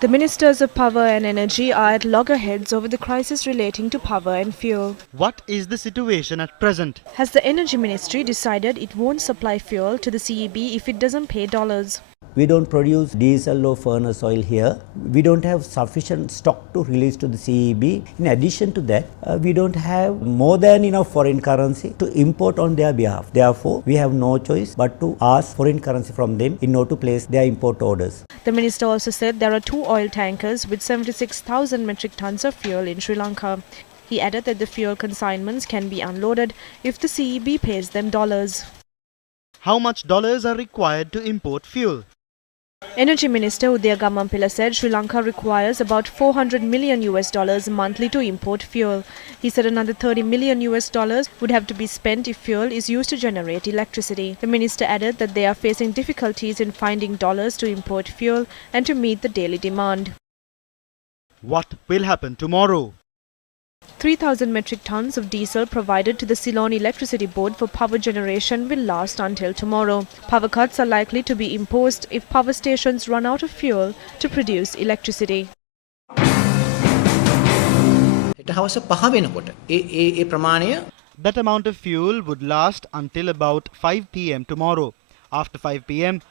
The Ministers of Power and Energy are at loggerheads over the crisis relating to power and fuel. What is the situation at present? Has the Energy Ministry decided it won't supply fuel to the CEB if it doesn't pay dollars? We don't produce diesel or furnace oil here. We don't have sufficient stock to release to the CEB. In addition to that, we don't have more than enough foreign currency to import on their behalf. Therefore, we have no choice but to ask foreign currency from them in order to place their import orders. The minister also said there are 2 oil tankers with 76,000 metric tons of fuel in Sri Lanka. He added that the fuel consignments can be unloaded if the CEB pays them dollars. How much dollars are required to import fuel? Energy Minister Gammanpila said Sri Lanka requires about $400 million monthly to import fuel. He said another $30 million would have to be spent if fuel is used to generate electricity. The minister added that they are facing difficulties in finding dollars to import fuel and to meet the daily demand. What will happen tomorrow? 3,000 metric tons of diesel provided to the Ceylon Electricity Board for power generation will last until tomorrow. Power cuts are likely to be imposed if power stations run out of fuel to produce electricity. That amount of fuel would last until about 5 p.m. tomorrow. After 5 p.m.,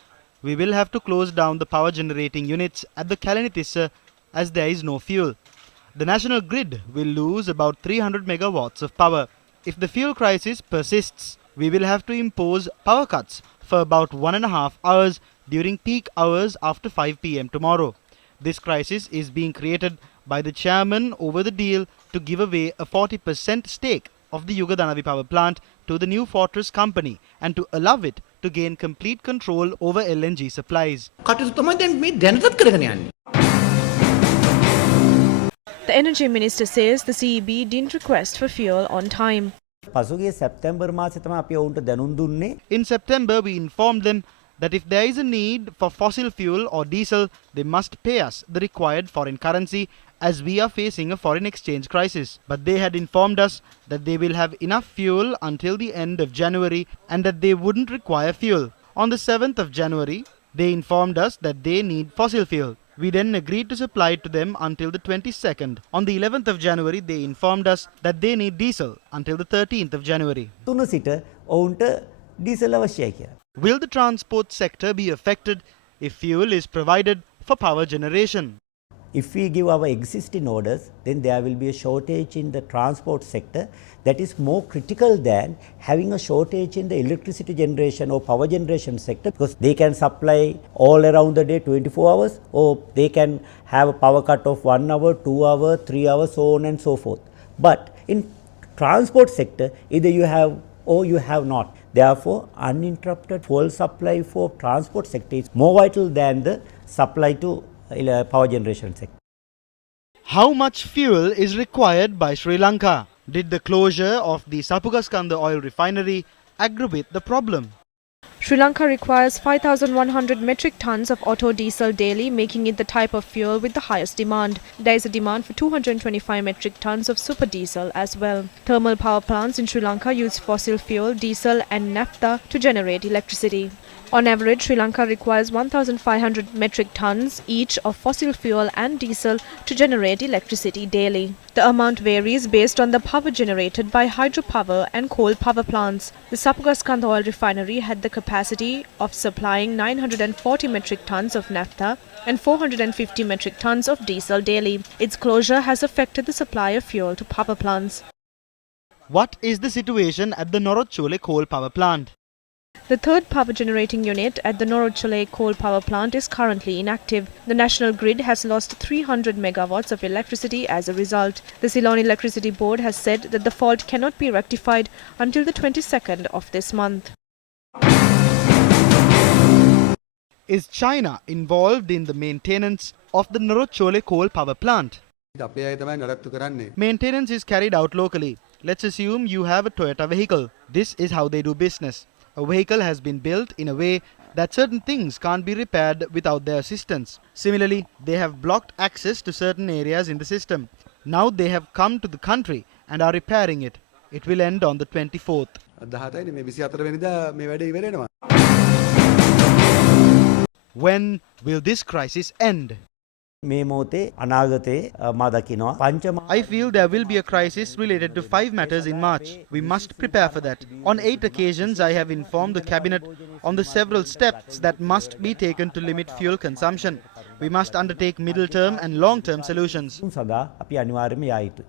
we will have to close down the power generating units at the Kalanitissa as there is no fuel. The national grid will lose about 300 megawatts of power. If the fuel crisis persists, we will have to impose power cuts for about 1.5 hours during peak hours after 5 p.m. tomorrow. This crisis is being created by the chairman over the deal to give away a 40% stake of the Yugadanavi power plant to the New Fortress company and to allow it to gain complete control over LNG supplies. The Energy Minister says the CEB didn't request for fuel on time. In September, we informed them that if there is a need for fossil fuel or diesel, they must pay us the required foreign currency as we are facing a foreign exchange crisis. But they had informed us that they will have enough fuel until the end of January and that they wouldn't require fuel. On the 7th of January, they informed us that they need fossil fuel. We then agreed to supply it to them until the 22nd. On the 11th of January, they informed us that they need diesel until the 13th of January. Will the transport sector be affected if fuel is provided for power generation? If we give our existing orders, then there will be a shortage in the transport sector that is more critical than having a shortage in the electricity generation or power generation sector, because they can supply all around the day 24 hours, or they can have a power cut of 1 hour, 2 hours, 3 hours, so on and so forth. But in transport sector, either you have or you have not. Therefore, uninterrupted fuel supply for transport sector is more vital than the supply to power generation sector. How much fuel is required by Sri Lanka? Did the closure of the Sapugaskanda oil refinery aggravate the problem? Sri Lanka requires 5,100 metric tons of auto diesel daily, making it the type of fuel with the highest demand. There is a demand for 225 metric tons of super diesel as well. Thermal power plants in Sri Lanka use fossil fuel, diesel and naphtha to generate electricity. On average, Sri Lanka requires 1,500 metric tons each of fossil fuel and diesel to generate electricity daily. The amount varies based on the power generated by hydropower and coal power plants. The Sapugaskanda oil refinery had the capacity of supplying 940 metric tons of naphtha and 450 metric tons of diesel daily. Its closure has affected the supply of fuel to power plants. What is the situation at the Norochule coal power plant? The third power generating unit at the Norochule coal power plant is currently inactive. The national grid has lost 300 megawatts of electricity as a result. The Ceylon Electricity Board has said that the fault cannot be rectified until the 22nd of this month. Is China involved in the maintenance of the Norochule coal power plant? Maintenance is carried out locally. Let's assume you have a Toyota vehicle. This is how they do business. A vehicle has been built in a way that certain things can't be repaired without their assistance. Similarly, they have blocked access to certain areas in the system. Now they have come to the country and are repairing it. It will end on the 24th. When will this crisis end? මේ මොහොතේ අනාගතයේ මා දකිනවා පංචම I feel there will be a crisis related to 5 matters in March. We must prepare for that. On 8 occasions, I have informed the Cabinet on the several steps that must be taken to limit fuel consumption. We must undertake middle-term and long-term solutions. සඳහා අපි අනිවාර්යයෙන්ම යා යුතුයි.